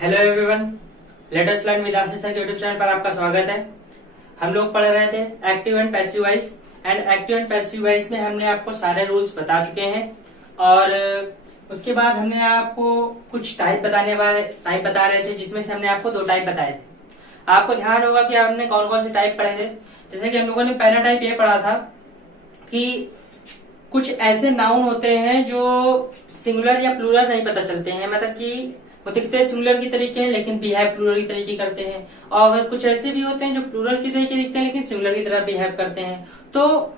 Hello everyone, latest learn with Ashish sir के YouTube channel पर आपका स्वागत है। हम लोग पढ़ रहे थे active and passive voice and active and passive voice में हमने आपको सारे रूल्स बता चुके हैं और उसके बाद हमने आपको कुछ टाइप बता रहे थे, जिसमें से हमने आपको 2 टाइप बताए थे। आपको ध्यान होगा कि हमने कौन कौन से टाइप पढ़े थे। जैसे कि हम लोगों ने पहला टाइप ये पढ़ा था कि कुछ ऐसे नाउन होते हैं जो सिंगुलर या प्लूरल नहीं पता चलते हैं, मतलब कि वो दिखते सिंगुलर की तरीके हैं लेकिन बिहेव प्लूरल की तरीके करते हैं। और अगर कुछ ऐसे भी होते हैं जो प्लूरल की तरीके दिखते हैं लेकिन सिंगुलर की तरह बिहेव करते हैं। तो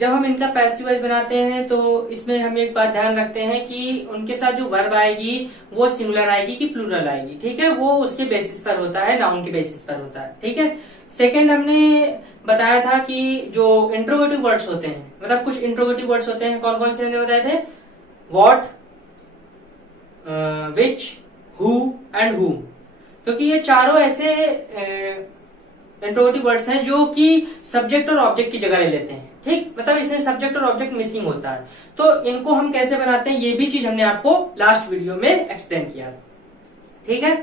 जब हम इनका पैसिव वॉइस बनाते हैं तो इसमें हम एक बात ध्यान रखते हैं कि उनके साथ जो वर्ब आएगी वो सिंगुलर आएगी कि प्लूरल आएगी। ठीक है, वो उसके बेसिस पर होता है, नाउन के बेसिस पर होता है। ठीक है। सेकेंड हमने बताया था कि जो इंट्रोगेटिव वर्ड्स होते हैं, मतलब कुछ इंट्रोगेटिव वर्ड्स होते हैं, कौन कौन से हमने बताए थे? व्हाट, विच, हु एंड हुम, क्योंकि ये चारों ऐसे इंट्रोगेटिव वर्ड्स हैं जो कि सब्जेक्ट और ऑब्जेक्ट की जगह ले लेते हैं। ठीक, मतलब इसमें सब्जेक्ट और ऑब्जेक्ट मिसिंग होता है। तो इनको हम कैसे बनाते हैं ये भी चीज हमने आपको लास्ट वीडियो में एक्सप्लेन किया। ठीक है,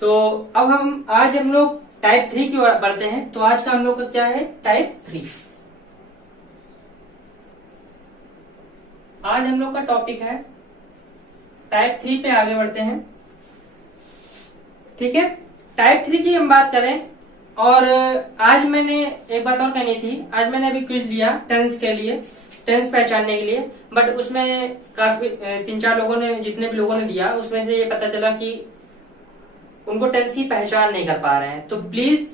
तो अब आज हम लोग टाइप 3 की ओर बढ़ते हैं। तो आज का हम लोग का क्या है? टाइप 3। आज हम लोग का टॉपिक है टाइप 3 पे आगे बढ़ते हैं। ठीक है, टाइप 3 की हम बात करें और आज मैंने एक बात और कहनी थी। आज मैंने अभी क्विज लिया टेंस के लिए, टेंस पहचानने के लिए, बट उसमें काफी 3-4 लोगों ने, जितने भी लोगों ने दिया उसमें से ये पता चला कि उनको टेंस की पहचान नहीं कर पा रहे हैं। तो प्लीज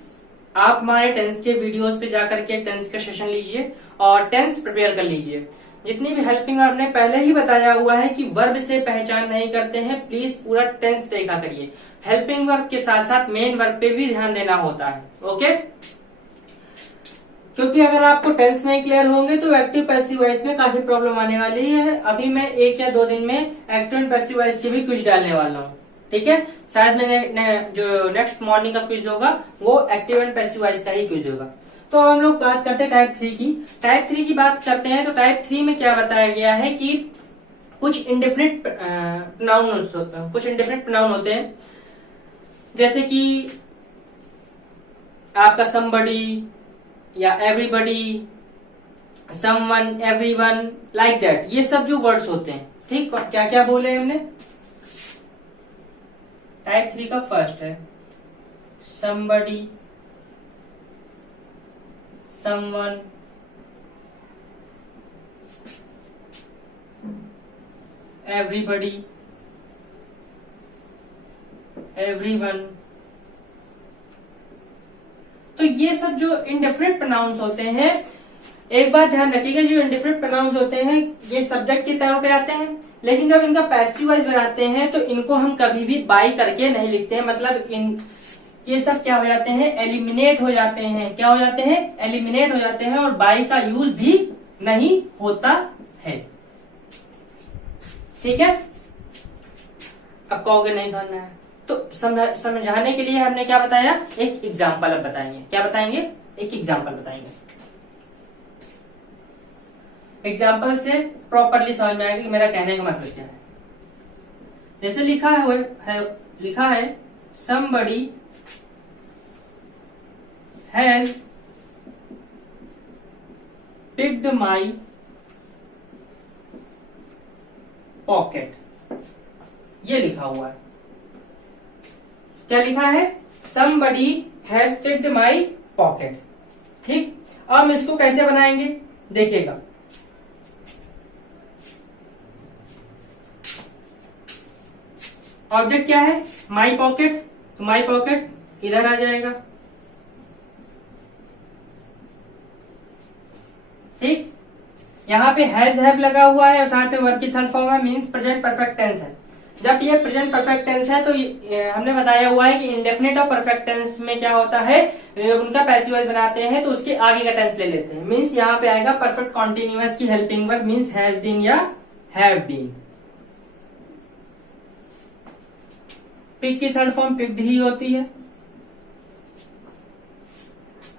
आप हमारे टेंस के वीडियोस पे जाकर के टेंस का सेशन लीजिए और टेंस प्रिपेयर कर लीजिए। जितनी भी हेल्पिंग वर्ब ने पहले ही बताया हुआ है कि वर्ब से पहचान नहीं करते हैं, प्लीज पूरा टेंस देखा करिए। हेल्पिंग वर्ब के साथ साथ मेन वर्ब पे भी ध्यान देना होता है। ओके, क्योंकि अगर आपको टेंस नहीं क्लियर होंगे तो एक्टिव पैसिव वॉइस में काफी प्रॉब्लम आने वाली है। अभी मैं 1 या 2 दिन में एक्टिव एंड पैसिव वॉइस की भी क्विज डालने वाला हूँ। ठीक है, शायद मैंने जो नेक्स्ट मॉर्निंग का क्विज होगा वो एक्टिव एंड पैसिव वॉइस का ही क्विज होगा। तो हम लोग बात करते हैं टाइप 3 की। टाइप 3 की बात करते हैं तो टाइप 3 में क्या बताया गया है कि कुछ इंडेफिनिट प्रोनाउन होते हैं, जैसे कि आपका समबडी या everybody, someone, everyone, like that, ये सब जो वर्ड्स होते हैं। ठीक, क्या क्या बोले हमने? टाइप 3 का फर्स्ट है समबडी, someone, everybody, everyone। तो ये सब जो इंडेफिनिट प्रोनाउंस होते हैं, एक बात ध्यान रखिएगा, जो इंडेफिनिट प्रोनाउंस होते हैं ये सब्जेक्ट की तरह पे आते हैं, लेकिन जब इनका पैसिव वॉइस बनाते हैं तो इनको हम कभी भी बाई करके नहीं लिखते हैं। मतलब ये सब क्या हो जाते हैं? एलिमिनेट हो जाते हैं। क्या हो जाते हैं? एलिमिनेट हो जाते हैं और बाई का यूज भी नहीं होता है। ठीक है, अब कहोगे नहीं समझ में आया, तो समझाने के लिए हमने क्या बताया? एक एग्जाम्पल अब बताएंगे। क्या बताएंगे? एक एग्जाम्पल बताएंगे। एग्जाम्पल से प्रॉपरली समझ में आएगा कि मेरा कहने का मतलब क्या है। जैसे लिखा है somebody has picked my pocket, ये लिखा हुआ है। क्या लिखा है? somebody has picked my pocket। ठीक, अब हम इसको कैसे बनाएंगे देखिएगा। ऑब्जेक्ट क्या है? माई पॉकेट, तो माई पॉकेट इधर आ जाएगा। ठीक, यहाँ पे हैज हैव लगा हुआ है और साथ में वर्ब की थर्ड फॉर्म है, मींस प्रेजेंट परफेक्ट टेंस है। जब ये प्रेजेंट परफेक्ट टेंस है तो हमने बताया हुआ है कि इंडेफिनिट और परफेक्ट टेंस में क्या होता है, उनका पैसिव वॉइस बनाते हैं तो उसके आगे का टेंस ले लेते हैं। मींस यहाँ पे आएगा परफेक्ट कॉन्टिन्यूअस की helping verb, means has been या हैव बीन। पिक की थर्ड फॉर्म पिक्ड ही होती है।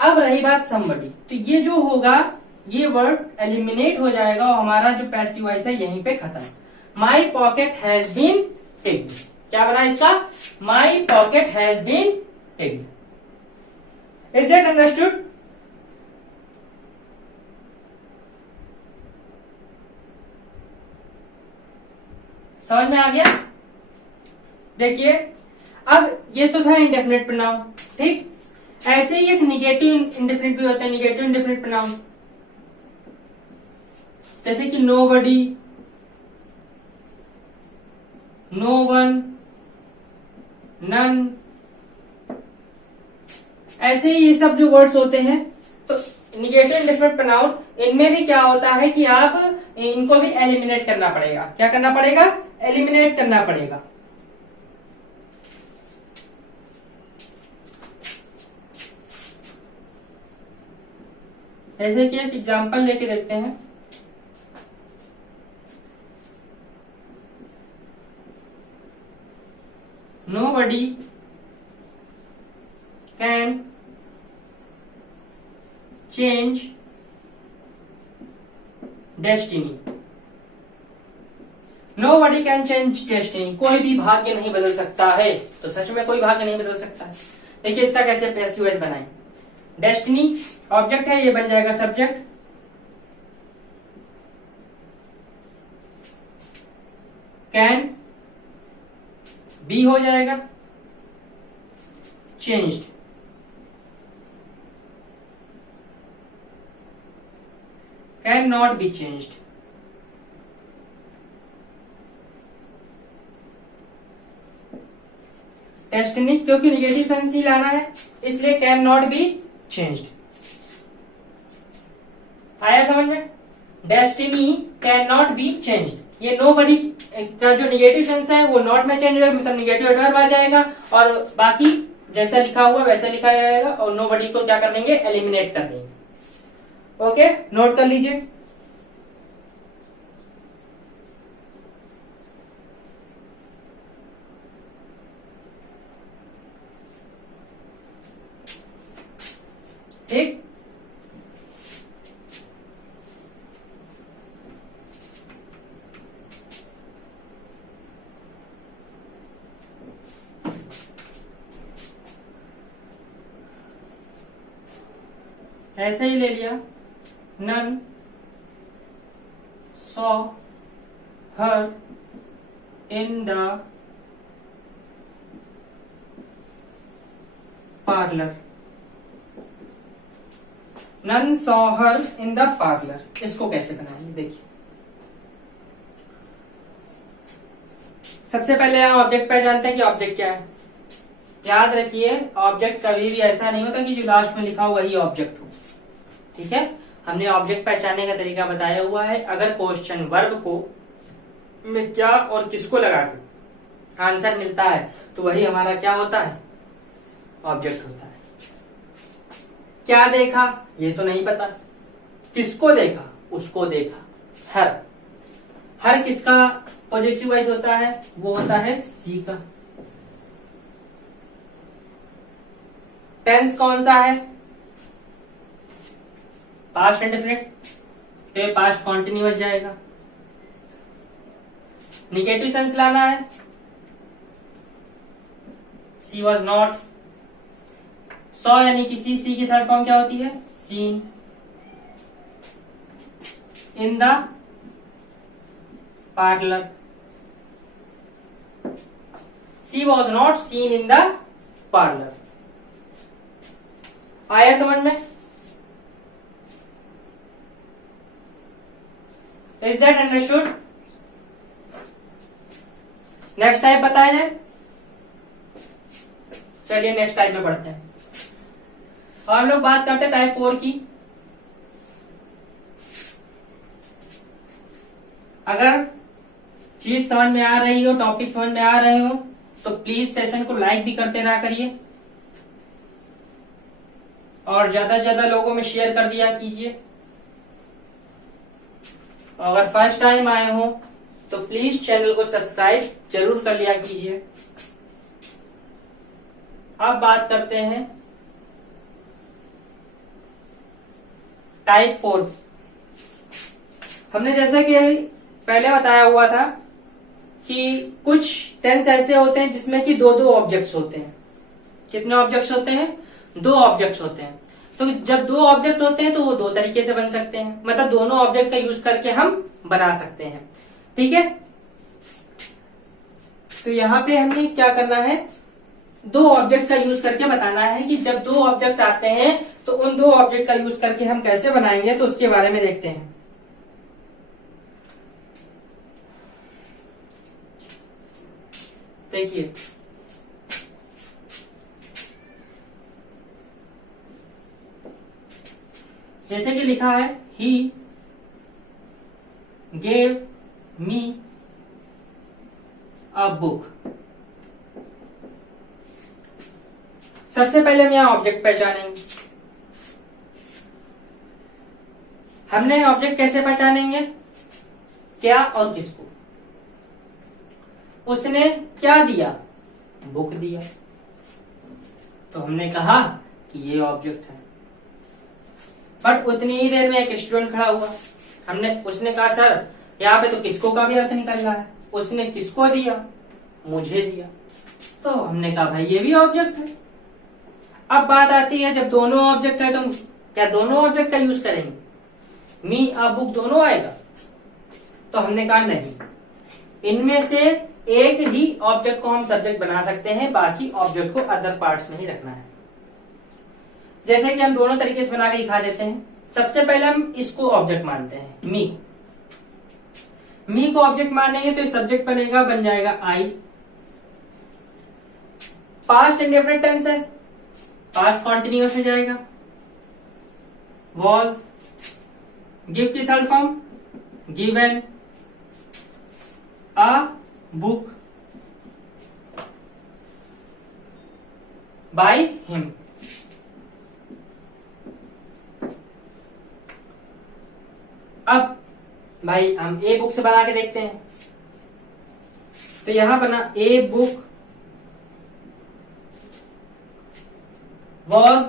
अब रही बात somebody, तो ये जो होगा ये वर्ड एलिमिनेट हो जाएगा और हमारा जो पैसिव वॉइस है यहीं पे खत्म। My pocket has been picked. क्या बना इसका? My pocket has been ticked. Is that understood? समझ में आ गया? देखिए, अब ये तो था इंडेफिनिट प्रोनाउन, ठीक। ऐसे ही एक निगेटिव इंडेफिनिट भी होता है, निगेटिव इंडेफिनिट प्रोनाउन, जैसे कि नोबडी, नो वन, नन, ऐसे ही ये सब जो वर्ड्स होते हैं, तो निगेटिव इंडेफिनिट प्रोनाउन, इनमें भी क्या होता है कि आप इनको भी एलिमिनेट करना पड़ेगा। क्या करना पड़ेगा? एलिमिनेट करना पड़ेगा। ऐसे कि एक एग्जांपल लेके देखते हैं। Nobody can change destiny. Nobody can change destiny. कोई भी भाग्य नहीं बदल सकता है। तो सच में कोई भाग्य नहीं बदल सकता है। देखिए इसका कैसे पैसिव वॉइस बनाएं। डेस्टिनी ऑब्जेक्ट है, ये बन जाएगा सब्जेक्ट। कैन बी हो जाएगा changed. Can not be changed. Destiny क्योंकि निगेटिव सेंस ही लाना है, इसलिए कैन नॉट बी चेंज्ड। आया समझ में? Destiny can not be changed. ये नोबडी का जो निगेटिव सेंस है वो नॉट में चेंज होगा, मतलब निगेटिव एडवर्ब आ जाएगा, और बाकी जैसा लिखा हुआ वैसा लिखा जाएगा, और नोबडी को क्या कर देंगे? एलिमिनेट कर देंगे। ओके, नोट कर लीजिए। ठीक, ऐसे ही ले लिया। Nun saw her in the parlour. Nun saw her in the parlour, इसको कैसे बनाएंगे? देखिए, सबसे पहले यहां ऑब्जेक्ट पहचानते हैं कि ऑब्जेक्ट क्या है। याद रखिए, ऑब्जेक्ट कभी भी ऐसा नहीं होता कि जो लास्ट में लिखा हो वही ऑब्जेक्ट हो। ठीक है, हमने ऑब्जेक्ट पहचानने का तरीका बताया हुआ है। अगर क्वेश्चन वर्ब को में क्या और किसको लगा के आंसर मिलता है तो वही हमारा क्या होता है? ऑब्जेक्ट होता है। क्या देखा ये तो नहीं पता, किसको देखा? उसको देखा। हर, हर किसका पॉजिटिव वॉइस होता है? वो होता है सी का। टेंस कौन सा है? पास्ट इंडेफिनिट, तो ये पास्ट कॉन्टिन्यूअस जाएगा। निगेटिव सेंस लाना है, सी वॉज नॉट। सॉ यानी कि सी की थर्ड फॉर्म क्या होती है? Seen. In the parlour, she was not seen in the parlour. आया समझ में? Is that understood? Next type बताया जाए। चलिए नेक्स्ट टाइप में पढ़ते हैं, और हम लोग बात करते हैं टाइप 4 की। अगर चीज समझ में आ रही हो, टॉपिक समझ में आ रहे हो, तो प्लीज सेशन को लाइक भी करते रहा करिए, और ज्यादा से ज्यादा लोगों में शेयर कर दिया कीजिए। अगर फर्स्ट टाइम आए हो तो प्लीज चैनल को सब्सक्राइब जरूर कर लिया कीजिए। अब बात करते हैं टाइप 4। हमने जैसा कि पहले बताया हुआ था कि कुछ टेंस ऐसे होते हैं जिसमें कि दो दो ऑब्जेक्ट्स होते हैं। कितने ऑब्जेक्ट्स होते हैं? दो ऑब्जेक्ट्स होते हैं। तो जब दो ऑब्जेक्ट होते हैं तो वो दो तरीके से बन सकते हैं, मतलब दोनों ऑब्जेक्ट का यूज करके हम बना सकते हैं। ठीक है, तो यहाँ पे हमें क्या करना है, दो ऑब्जेक्ट का यूज करके बताना है कि जब दो ऑब्जेक्ट आते हैं तो उन दो ऑब्जेक्ट का यूज करके हम कैसे बनाएंगे, तो उसके बारे में देखते हैं। देखिए, जैसे कि लिखा है he gave me a book. सबसे पहले हम यहां ऑब्जेक्ट पहचानेंगे। हमने ऑब्जेक्ट कैसे पहचानेंगे, क्या और किसको। उसने क्या दिया, बुक दिया, तो हमने कहा कि ये ऑब्जेक्ट है। बट उतनी ही देर में एक स्टूडेंट खड़ा हुआ, उसने कहा सर यहाँ पे तो किसको का भी अर्थ निकल रहा है। उसने किसको दिया, मुझे दिया, तो हमने कहा भाई ये भी ऑब्जेक्ट है। अब बात आती है, जब दोनों ऑब्जेक्ट है तो क्या दोनों ऑब्जेक्ट का यूज करेंगे, मी अ बुक दोनों आएगा, तो हमने कहा नहीं, इनमें से एक ही ऑब्जेक्ट को हम सब्जेक्ट बना सकते हैं, बाकी ऑब्जेक्ट को अदर पार्ट्स में ही रखना है। जैसे कि हम दोनों तरीके से बना के दिखा देते हैं। सबसे पहले हम इसको ऑब्जेक्ट मानते हैं, मी को ऑब्जेक्ट मानेंगे तो सब्जेक्ट बनेगा, बन जाएगा आई। पास्ट इंडेफिनिट टेंस है, पास्ट कॉन्टिन्यूअस हो जाएगा, वॉज। गिव की third form given, a book by him. अब भाई हम ए बुक से बना के देखते हैं, तो यहां बना a book was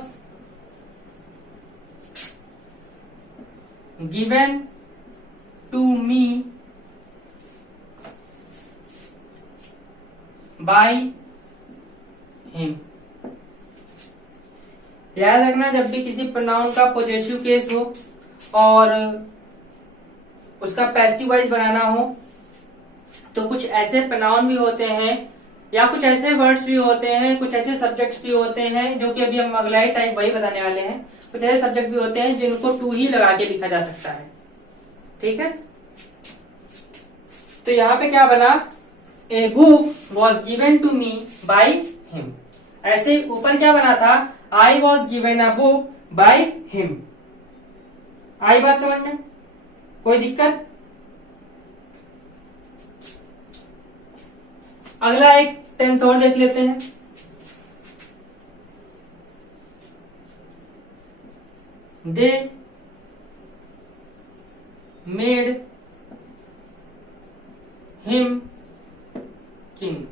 given to me by him. याद रखना, जब भी किसी प्रोनाउन का पॉजेसिव केस हो और उसका पैसिव वाइज बनाना हो, तो कुछ ऐसे प्रोनाउन भी होते हैं या कुछ ऐसे वर्ड्स भी होते हैं, कुछ ऐसे सब्जेक्ट्स भी होते हैं, जो कि अभी हम अगला ही टाइप वही बताने वाले हैं। कुछ ऐसे सब्जेक्ट भी होते हैं जिनको टू ही लगा के लिखा जा सकता है। ठीक है, तो यहां पे क्या बना, a book was given to me by him. ऐसे ऊपर क्या बना था, I was given a book by him. आई बात समझ में, कोई दिक्कत? अगला एक टेंस और देख लेते हैं। They made him king.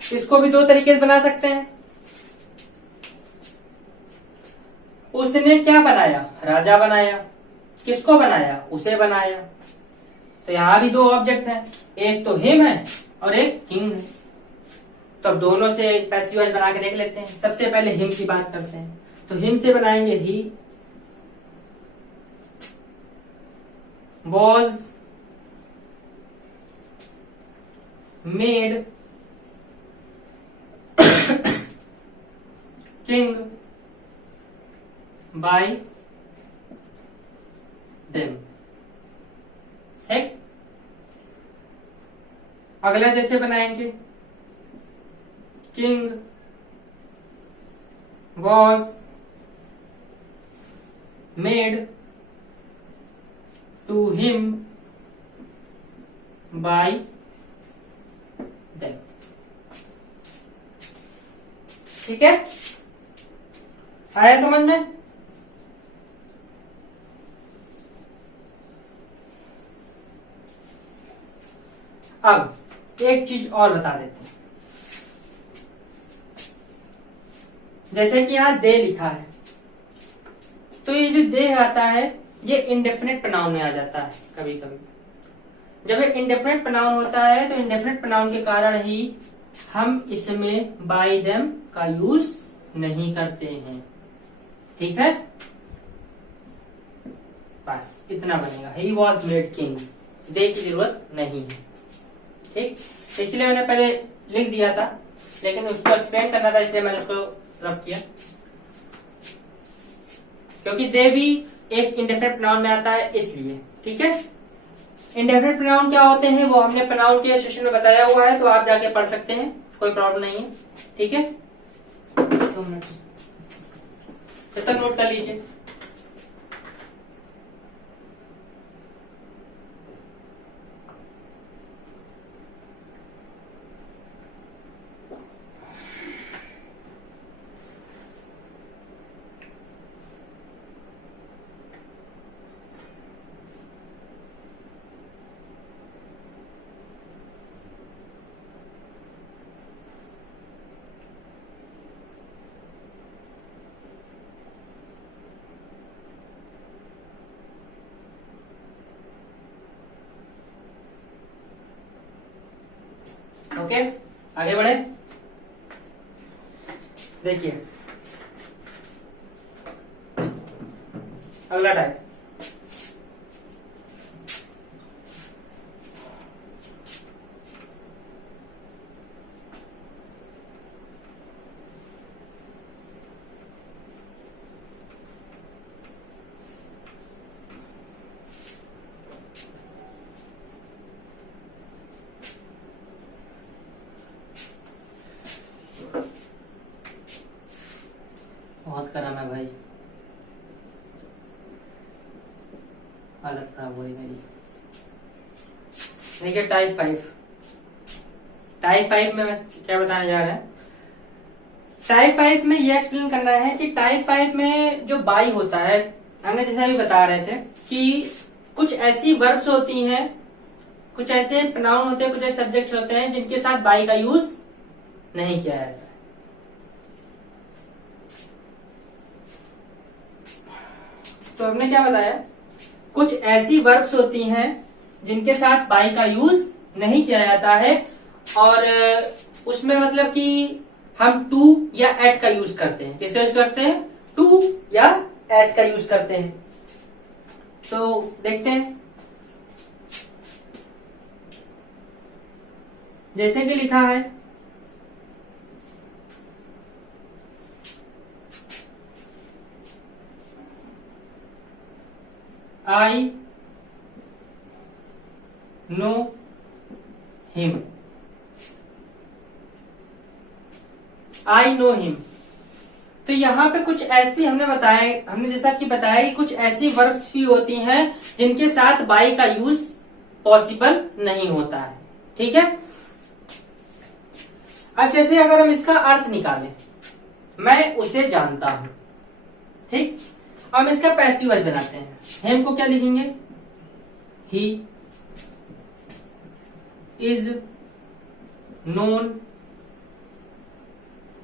इसको भी दो तरीके से बना सकते हैं। उसने क्या बनाया, राजा बनाया। किसको बनाया, उसे बनाया। तो यहां भी दो ऑब्जेक्ट हैं, एक तो हिम है और एक किंग है। तो अब दोनों से पैसिव वॉइस बना के देख लेते हैं। सबसे पहले हिम की बात करते हैं, तो हिम से बनाएंगे he was made king by them. ठीक, अगला जैसे बनाएंगे, king was made to him by them. ठीक है, आया समझ में? अब एक चीज और बता देते हैं। जैसे कि यहां दे लिखा है, तो ये जो दे आता है ये इंडेफिनिट प्रोनाउन में आ जाता है कभी कभी। जब ये इंडेफिनिट प्रोनाउन होता है तो इंडेफिनिट प्रोनाउन के कारण ही हम इसमें बाय देम का यूज नहीं करते हैं। ठीक है, बस इतना बनेगा। ही वॉज मेड किंग, दे की जरूरत नहीं है। ठीक, इसलिए मैंने पहले लिख दिया था, लेकिन उसको एक्सप्लेन करना था इसलिए मैंने उसको रब किया, क्योंकि दे भी एक इंडेफिनिट प्रोनाउन में आता है इसलिए। ठीक है, इंडेफिनिट प्रोनाउन क्या होते हैं वो हमने प्रोनाउन के सेशन में बताया हुआ है, तो आप जाके पढ़ सकते हैं, कोई प्रॉब्लम नहीं है। ठीक है, 2 मिनट जब तक नोट कर लीजिए। ओके, आगे बढ़े। देखिए अगला टाइप, बहुत करम है भाई, हालत खराब हो रही मेरी। देखिए टाइप 5, टाइप 5 में क्या बताने जा रहे हैं। टाइप 5 में ये एक्सप्लेन करना है कि टाइप 5 में जो बाई होता है, हमने जैसा भी बता रहे थे कि कुछ ऐसी वर्ब्स होती हैं, कुछ ऐसे प्रोनाउन होते हैं, कुछ ऐसे सब्जेक्ट्स होते हैं जिनके साथ बाई का यूज नहीं किया जाता है। तो हमने क्या बताया, कुछ ऐसी वर्ब्स होती हैं जिनके साथ बाई का यूज नहीं किया जाता है, और उसमें मतलब कि हम टू या एट का यूज करते हैं। किसका यूज करते हैं? टू या एट का यूज करते हैं। तो देखते हैं, जैसे कि लिखा है I know him, I know him। तो यहां पे कुछ ऐसी हमने जैसा कि बताया कि कुछ ऐसी वर्ब्स भी होती हैं जिनके साथ बाई का यूज पॉसिबल नहीं होता है। ठीक है, अब जैसे अगर हम इसका अर्थ निकालें, मैं उसे जानता हूं। ठीक, हम इसका पैसिव वॉइस बनाते हैं। हेम को क्या लिखेंगे? He is known.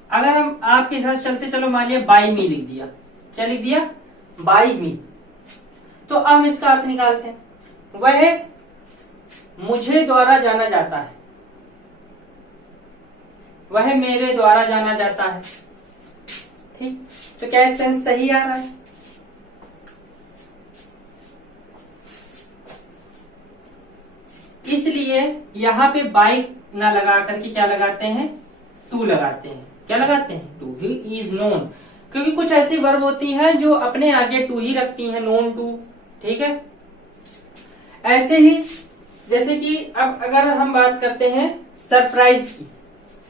अगर हम आपके साथ चलते चलो, मान लिया बाई मी लिख दिया। क्या लिख दिया? बाई मी। तो अब हम इसका अर्थ निकालते हैं, वह मुझे द्वारा जाना जाता है, वह मेरे द्वारा जाना जाता है। ठीक, तो क्या सेंस सही आ रहा है? इसलिए यहां पे बाई ना लगा करके क्या लगाते हैं? टू लगाते हैं। क्या लगाते हैं? टू। ही इज नोन, क्योंकि कुछ ऐसी वर्ब होती हैं जो अपने आगे टू ही रखती हैं, नोन टू। ठीक है, ऐसे ही जैसे कि अब अगर हम बात करते हैं सरप्राइज की,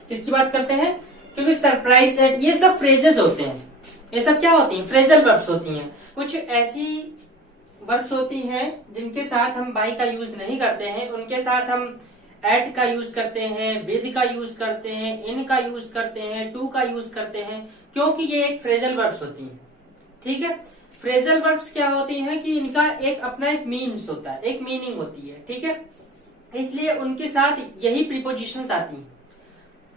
किसकी बात करते हैं? क्योंकि सरप्राइज एट, ये सब फ्रेजेस होते हैं। ये सब क्या होती हैं? फ्रेजल वर्ब्स होती हैं। कुछ ऐसी वर्ब्स होती हैं जिनके साथ हम बाई का यूज नहीं करते हैं, उनके साथ हम एट का यूज करते हैं, विद का यूज करते हैं, इन का यूज करते हैं, टू का यूज करते हैं, क्योंकि ये एक फ्रेजल वर्ब्स होती हैं। ठीक है, फ्रेजल वर्ब्स क्या होती हैं कि इनका एक अपना एक मीन्स होता है, एक मीनिंग होती है। ठीक है, इसलिए उनके साथ यही प्रीपोजिशंस आती हैं।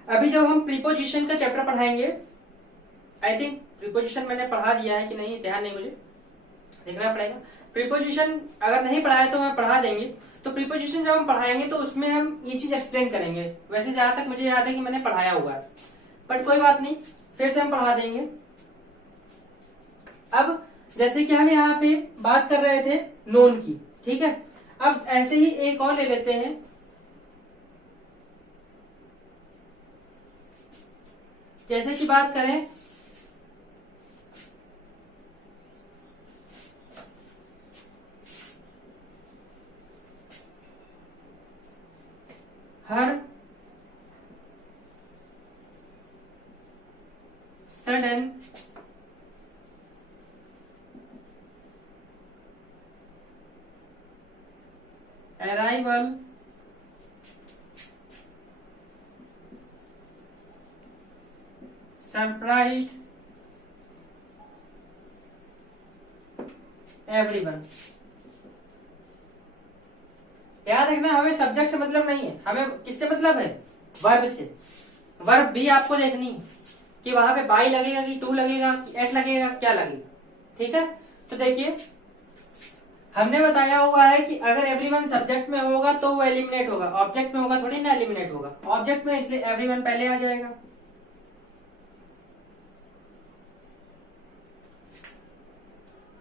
अभी जब हम प्रीपोजिशन का चैप्टर पढ़ाएंगे, आई थिंक प्रीपोजिशन मैंने पढ़ा दिया है कि नहीं, ध्यान नहीं, मुझे देखना पड़ेगा। प्रीपोजिशन अगर नहीं पढ़ाया तो मैं पढ़ा देंगे। तो प्रीपोजिशन जब हम पढ़ाएंगे तो उसमें हम ये चीज एक्सप्लेन करेंगे। वैसे जहां तक मुझे याद है कि मैंने पढ़ाया हुआ है, बट कोई बात नहीं, फिर से हम पढ़ा देंगे। अब जैसे कि हम यहाँ पे बात कर रहे थे नोन की, ठीक है। अब ऐसे ही एक और ले लेते हैं, जैसे कि बात करें हर सडन अराइवल सरप्राइज्ड एवरीवन। याद रखना, हमें सब्जेक्ट से मतलब नहीं है, हमें किससे मतलब है, वर्ब से। वर्ब भी आपको देखनी है कि वहां पे बाई लगेगा कि टू लगेगा कि एट लगेगा, क्या लगेगा, ठीक है। तो देखिए हमने बताया हुआ है कि अगर एवरीवन सब्जेक्ट में होगा तो वो एलिमिनेट होगा, ऑब्जेक्ट में होगा थोड़ी ना एलिमिनेट होगा, ऑब्जेक्ट में, इसलिए एवरीवन पहले आ जाएगा।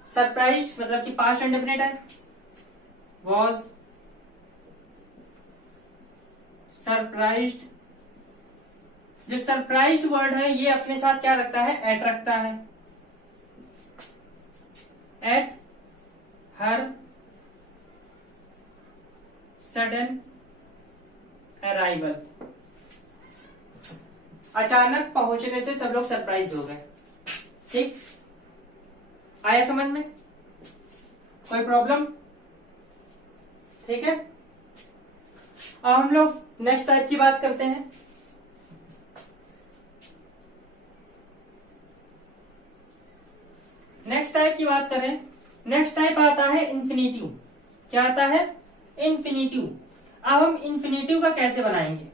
सरप्राइज्ड मतलब कि पास्ट इंडेफिनिट है, वॉज सरप्राइज्ड। जो सरप्राइज्ड वर्ड है ये अपने साथ क्या रखता है, एट रखता है, एट हर सडन अराइवल। अचानक पहुंचने से सब लोग सरप्राइज हो गए, ठीक। आया समझ में, कोई प्रॉब्लम, ठीक है। अब हम लोग नेक्स्ट टाइप की बात करते हैं। नेक्स्ट टाइप की बात करें, नेक्स्ट टाइप आता है इन्फिनिटिव। क्या आता है, इन्फिनिटिव। अब हम इन्फिनिटिव का कैसे बनाएंगे,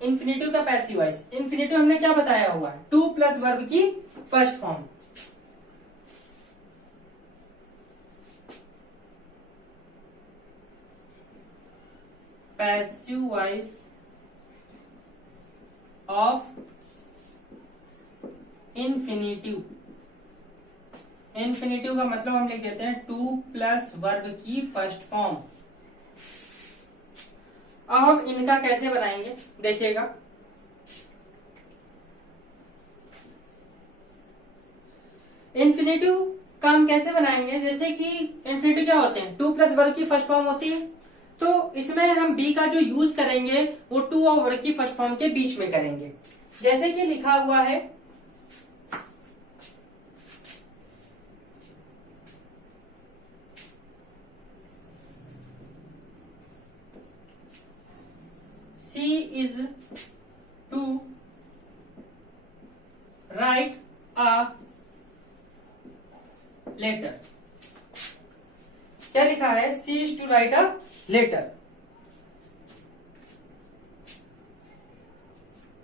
इन्फिनिटिव का पैसिव वॉइस। इन्फिनिटिव हमने क्या बताया हुआ है, टू प्लस वर्ब की first form. Passive voice of infinitive. Infinitive का मतलब हम लिख देते हैं टू प्लस वर्ब की फर्स्ट फॉर्म। अब हम इनका कैसे बनाएंगे देखिएगा। इन्फिनिटिव का हम कैसे बनाएंगे, जैसे कि इन्फिनिटिव क्या होते हैं, टू प्लस वर्ब की फर्स्ट फॉर्म होती है, तो इसमें हम बी का जो यूज करेंगे वो टू और वर्ब की फर्स्ट फॉर्म के बीच में करेंगे। जैसे कि लिखा हुआ है she is to write a letter। क्या लिखा है, she is to write a letter।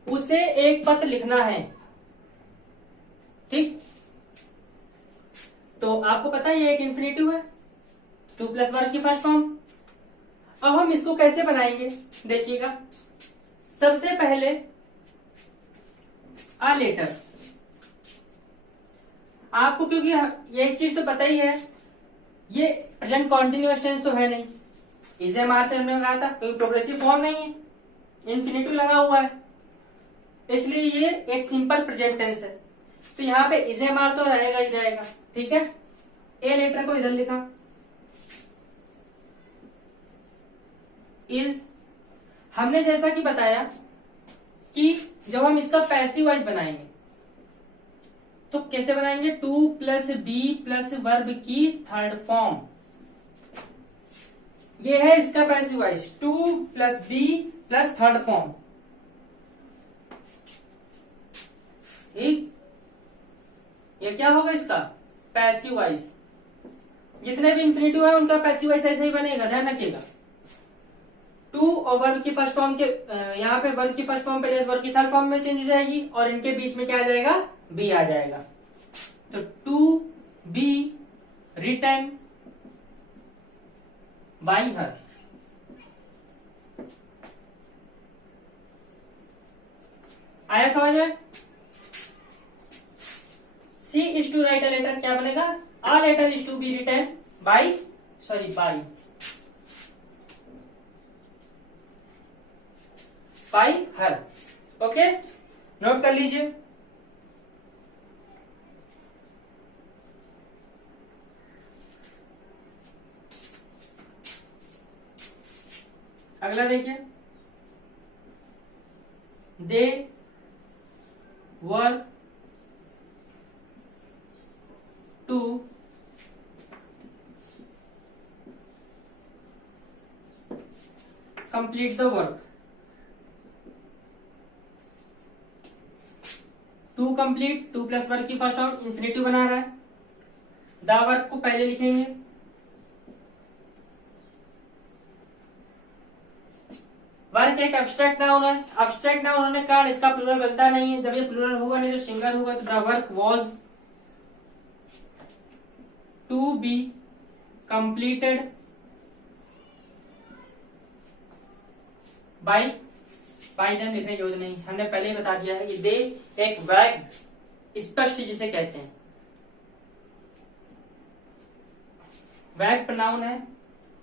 उसे एक पत्र लिखना है, ठीक। तो आपको पता है ये एक इन्फिनिटिव है, टू प्लस वर्ब की फर्स्ट फॉर्म। अब हम इसको कैसे बनाएंगे देखिएगा। सबसे पहले आ लेटर, आपको क्योंकि ये एक चीज तो पता ही है, ये प्रेजेंट कॉन्टिन्यूअस टेंस तो है नहीं, इज एम आर से हमने कहा था, क्योंकि प्रोग्रेसिव फॉर्म नहीं है, इन्फिनिटिव लगा हुआ है, इसलिए ये एक सिंपल प्रेजेंट टेंस है। तो यहाँ पे इज एम आर तो रहेगा ही रहेगा, ठीक है। ए लेटर को इधर लिखा, इज। हमने जैसा कि बताया कि जब हम इसका पैसिव वॉइस बनाएंगे तो कैसे बनाएंगे, to plus be plus verb की थर्ड फॉर्म। ये है इसका passive voice, to plus be plus third form, ठीक। ये क्या होगा इसका पैसिव वॉइस। जितने भी इन्फिनिटिव है उनका पैसिव वॉइस ऐसे ही बनेगा, ध्यान रखिएगा। टू और वर्ब की फर्स्ट फॉर्म के यहाँ पे वर्ब की फर्स्ट फॉर्म पहले वर्ब की थर्ड फॉर्म में चेंज हो जाएगी और इनके बीच में क्या आ जाएगा, बी आ जाएगा। तो to be written by her. आया समझ में? She is to write a letter, क्या बनेगा? A letter is to be written by her. Okay, note कर लीजिए। अगला देखिए, they were to complete the work. To complete, to plus work की फर्स्ट फॉर्म इंफिनिटिव बना रहा है। द वर्क को पहले लिखेंगे, वर्क एक एब्स्ट्रैक्ट नाउन है। एब्स्ट्रैक्ट नाउन होने के कारण इसका प्लूरल बनता नहीं है। जब ये प्लूरल होगा नहीं तो सिंगल होगा। तो the work was to be completed by them लिखने की जरूरत नहीं, हमने पहले ही बता दिया है कि दे एक वैग स्पष्ट जिसे कहते हैं, वैग प्रोनाउन है।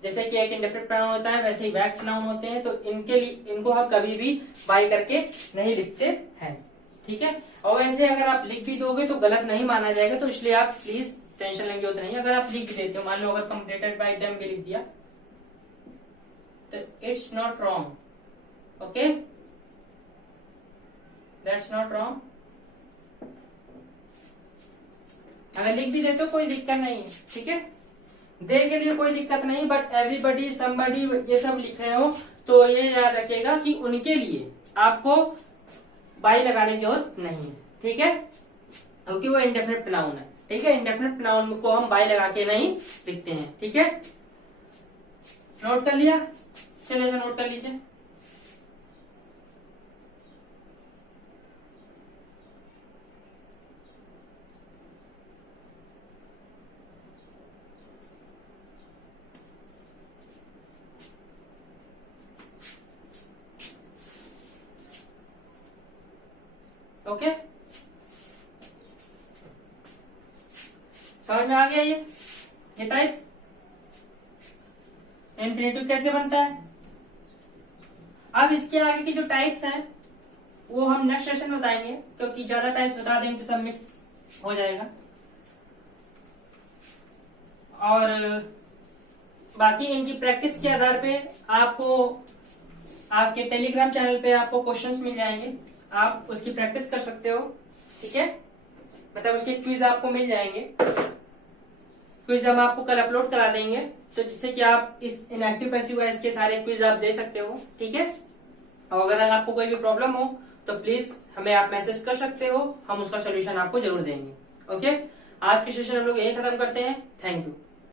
जैसे कि एक इंडेफिनिट प्रोनाउन होता है वैसे ही वैग प्रोनाउन होते हैं। तो इनके लिए इनको हम कभी भी बाई करके नहीं लिखते हैं, ठीक है। और वैसे अगर आप लिख भी दोगे तो गलत नहीं माना जाएगा, तो इसलिए आप प्लीज टेंशन लेने की जरूरत नहीं है। अगर आप लिख भी देते हो, मान लो अगर कंप्लीटेड बाई देम भी लिख दिया तो it's not wrong, okay, that's not wrong. अगर लिख भी देते हो कोई दिक्कत नहीं है, ठीक है। दे के लिए कोई दिक्कत नहीं, बट एवरीबडी, समबडी ये सब लिखे हो तो ये याद रखिएगा कि उनके लिए आपको बाई लगाने की जरूरत नहीं है, ठीक है, क्योंकि वो इंडेफिनिट प्रोनाउन है, ठीक है। इंडेफिनिट प्रोनाउन को हम बाई लगा के नहीं लिखते हैं, ठीक है। नोट कर लिया? चलिए नोट कर लीजिए। ओके, समझ में आ गया ये टाइप इन्फिनेटिव कैसे बनता है। अब इसके आगे की जो टाइप्स हैं वो हम नेक्स्ट सेशन में बताएंगे, क्योंकि ज्यादा टाइप्स बता देंगे तो सब मिक्स हो जाएगा। और बाकी इनकी प्रैक्टिस के आधार पे आपको आपके टेलीग्राम चैनल पे आपको क्वेश्चंस मिल जाएंगे, आप उसकी प्रैक्टिस कर सकते हो, ठीक है। मतलब उसके क्विज आपको मिल जाएंगे। क्विज हम आपको कल अपलोड करा देंगे, तो जिससे कि आप इस इनएक्टिव पैसिव वॉइस के सारे क्विज आप दे सकते हो, ठीक है। और अगर आपको कोई भी प्रॉब्लम हो तो प्लीज हमें आप मैसेज कर सकते हो, हम उसका सोल्यूशन आपको जरूर देंगे, ओके। आज की सेशन हम लोग यही खत्म करते हैं। Thank you.